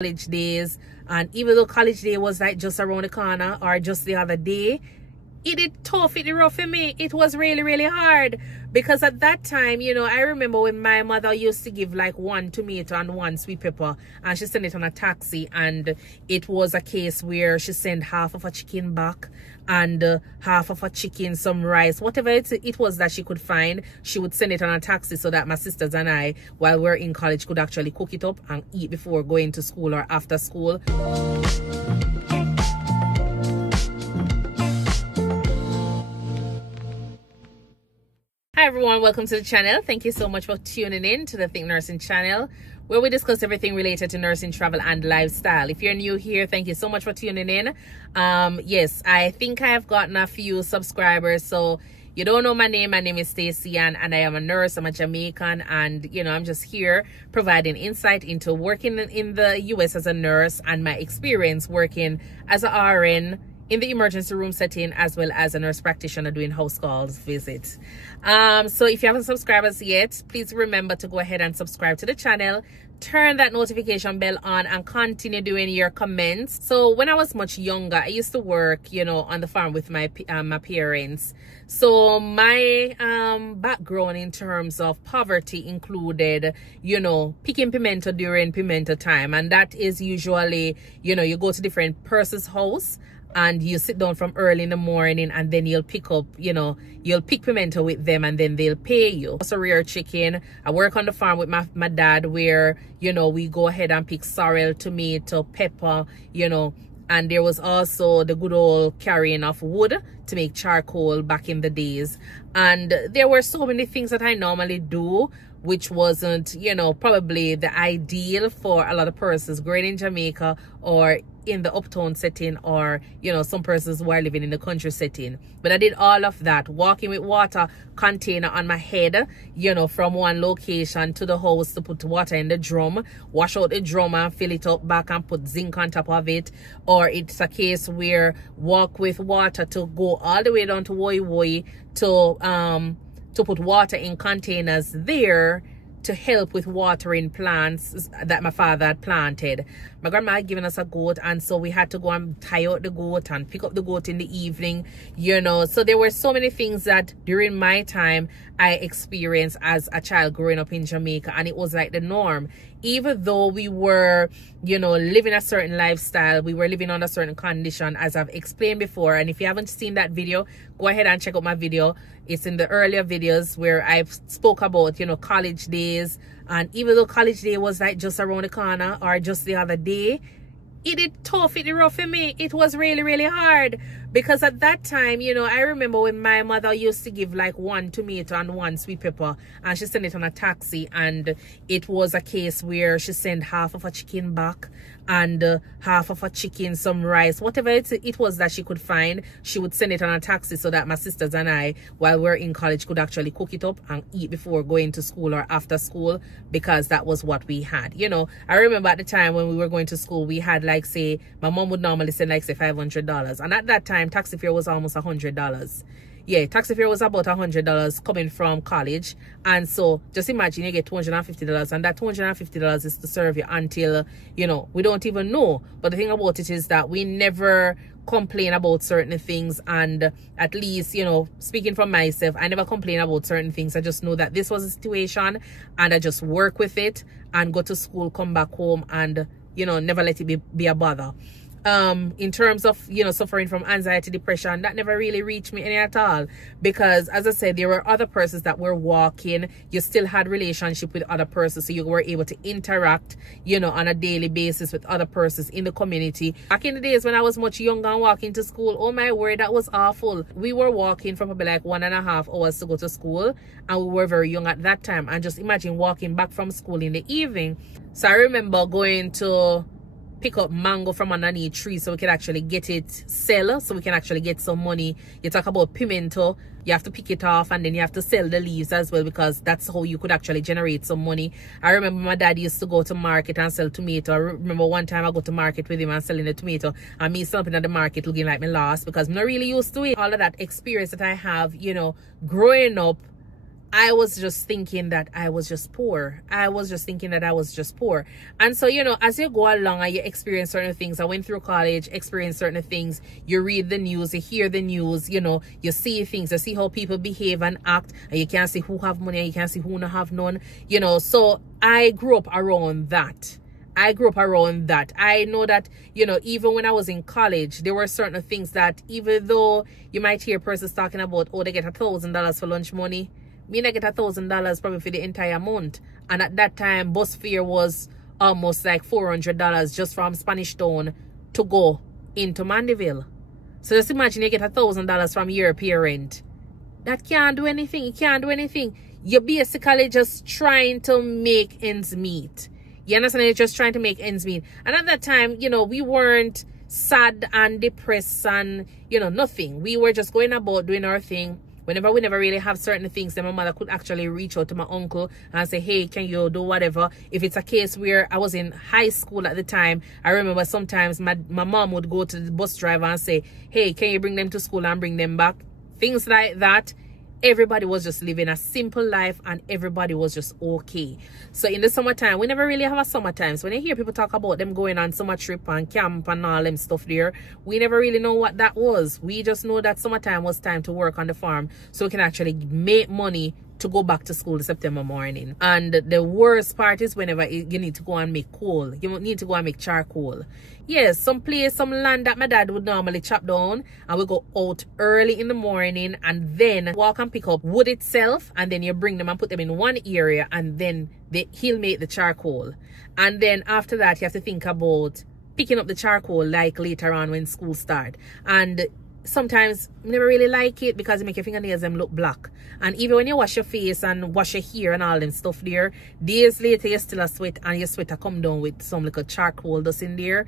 college days, and even though college day was like just around the corner or just the other day, it did tough, it did rough for me. It was really hard, because at that time, you know, I remember when my mother used to give like 1 tomato and 1 sweet pepper, and she sent it on a taxi, and it was a case where she sent half of a chicken back and half of a chicken, some rice, whatever it was that she could find. She would send it on a taxi so that my sisters and I, while we're in college, could actually cook it up and eat before going to school or after school. Hi everyone, welcome to the channel. Thank you so much for tuning in to the ThinkNursing channel, where we discuss everything related to nursing, travel, and lifestyle. If you're new here, thank you so much for tuning in. Yes, I think I have gotten a few subscribers. So you don't know my name is Stacey, and I am a nurse. I'm a Jamaican, and you know, I'm just here providing insight into working in the US as a nurse and my experience working as a RN in the emergency room setting, as well as a nurse practitioner doing house calls visits. So if you haven't subscribed us yet, please remember to go ahead and subscribe to the channel, turn that notification bell on, and continue doing your comments. So when I was much younger, I used to work, you know, on the farm with my parents. So my background in terms of poverty included, you know, picking pimento during pimento time, and that is usually, you know, you go to different person's house and you sit down from early in the morning, and then you'll pick up, you know, you'll pick pimento with them, and then they'll pay you. Also rear chicken. I work on the farm with my dad, where, you know, we go ahead and pick sorrel, tomato, pepper, you know, and there was also the good old carrying of wood to make charcoal back in the days. And there were so many things that I normally do, which wasn't, you know, probably the ideal for a lot of persons growing in Jamaica or in the uptown setting, or, you know, some persons who are living in the country setting. But I did all of that, walking with water container on my head, you know, from one location to the house to put water in the drum, wash out the drum and fill it up back and put zinc on top of it. Or it's a case where walk with water to go all the way down to Woi to put water in containers there to help with watering plants that my father had planted. My grandma had given us a goat, and so we had to go and tie out the goat and pick up the goat in the evening, you know. So there were so many things that during my time I experienced as a child growing up in Jamaica, and it was like the norm. Even though we were, you know, living a certain lifestyle, we were living on a certain condition, as I've explained before. And if you haven't seen that video, go ahead and check out my video. It's in the earlier videos where I've spoke about, you know, college days. And even though college day was like just around the corner or just the other day, it did tough, it did rough for me. It was really hard, because at that time, you know, I remember when my mother used to give like 1 tomato and 1 sweet pepper, and she sent it on a taxi, and it was a case where she sent half of a chicken back and half of a chicken, some rice, whatever it was that she could find. She would send it on a taxi so that my sisters and I, while we're in college, could actually cook it up and eat before going to school or after school, because that was what we had. You know, I remember at the time when we were going to school, we had like, say, my mom would normally send like, say, $500, and at that time taxi fare was almost $100. Yeah, taxi fare was about $100 coming from college. And so just imagine you get $250, and that $250 is to serve you until, you know, we don't even know. But the thing about it is that we never complain about certain things, and at least, you know, speaking from myself, I never complain about certain things. I just know that this was a situation, and I just work with it and go to school, come back home, and, you know, never let it be a bother. In terms of, you know, suffering from anxiety, depression, that never really reached me any at all, because as I said, there were other persons that were walking. You still had relationship with other persons, so you were able to interact, you know, on a daily basis with other persons in the community. Back in the days when I was much younger and walking to school, oh my word, that was awful. We were walking for probably like 1.5 hours to go to school, and we were very young at that time. And just imagine walking back from school in the evening. So I remember going to pick up mango from underneath trees so we can actually get it sell, so we can actually get some money. You talk about pimento, you have to pick it off, and then you have to sell the leaves as well, because that's how you could actually generate some money. I remember my dad used to go to market and sell tomato. I remember one time I go to market with him and selling the tomato, and me stopping at the market looking like me lost, because I'm not really used to it. All of that experience that I have, you know, growing up I was just thinking that I was just poor. I was just thinking that I was just poor. And so, you know, as you go along and you experience certain things, I went through college, experienced certain things, you read the news, you hear the news, you know, you see things, you see how people behave and act, and you can't see who have money and you can't see who not have none, you know. So I grew up around that. I know that, you know, even when I was in college, there were certain things that even though you might hear persons talking about, oh, they get $1,000 for lunch money, me I get $1,000 probably for the entire month. And at that time, bus fare was almost like $400 just from Spanish Town to go into Mandeville. So just imagine you get $1,000 from your parent. That can't do anything. It can't do anything. You're basically just trying to make ends meet. You understand? You're just trying to make ends meet. And at that time, you know, we weren't sad and depressed and, you know, nothing. We were just going about doing our thing. Whenever we never really have certain things, then my mother could actually reach out to my uncle and say, hey, can you do whatever? If it's a case where I was in high school at the time, I remember sometimes my mom would go to the bus driver and say, hey, can you bring them to school and bring them back? Things like that. Everybody was just living a simple life and everybody was just okay. So in the summertime, we never really have a summertime. So when you hear people talk about them going on summer trip and camp and all them stuff there, we never really know what that was. We just know that summertime was time to work on the farm so we can actually make money to go back to school September morning. And the worst part is whenever you need to go and make coal. You need to go and make charcoal. Yes, some land that my dad would normally chop down, and we go out early in the morning and then walk and pick up wood itself, and then you bring them and put them in one area, and then he'll make the charcoal. And then after that, you have to think about picking up the charcoal like later on when school start. And sometimes I never really like it because it make your fingernails them look black. And even when you wash your face and wash your hair and all them stuff there, days later you still a sweat and your sweat come down with some little charcoal dust in there.